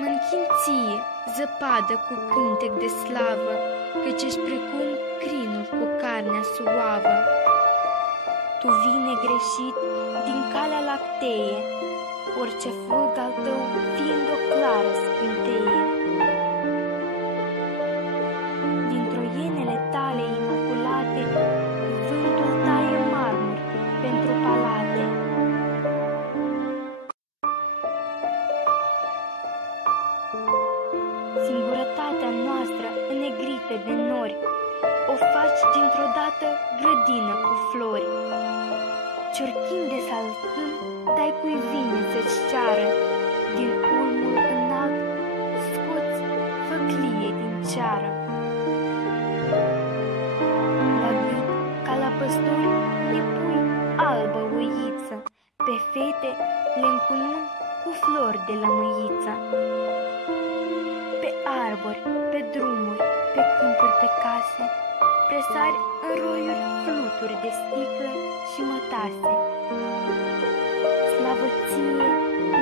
Mă-nchin ție, zăpadă cu cântec de slavă, căci ești precum crinul cu carnea suavă. Tu vii negreșit din calea lactee, orice fulg al tău fiind o clară scânteie. Dintr-o ienele tale imaculate, vântul taie marmuri pentru palate. Singurătatea noastră înnegrită de nori, o faci dintr-o dată grădină cu flori. Ciorchin de salcâm dai cui vine să-ți ceară, din ulmul înalt scoți făclie din ceară. La gât, ca la păstori, le pui albă oiță, pe fete le încunun cu flori de lămâiță. Pe arbori, pe drumuri, pe câmpuri, pe case, presari în roiuri fluturi de sticlă și mătase. Slavă ție,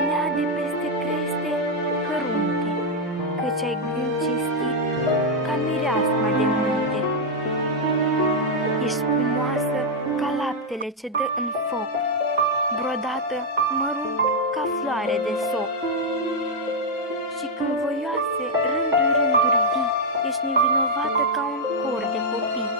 nea de peste creste cărunte, căci ai gând cinstit ca mireasma de munte. Ești spumoasă ca laptele ce dă în foc, brodată mărunt ca floare de soc. Și când voioase rânduri vii, ești nevinovată ca un cor de copii.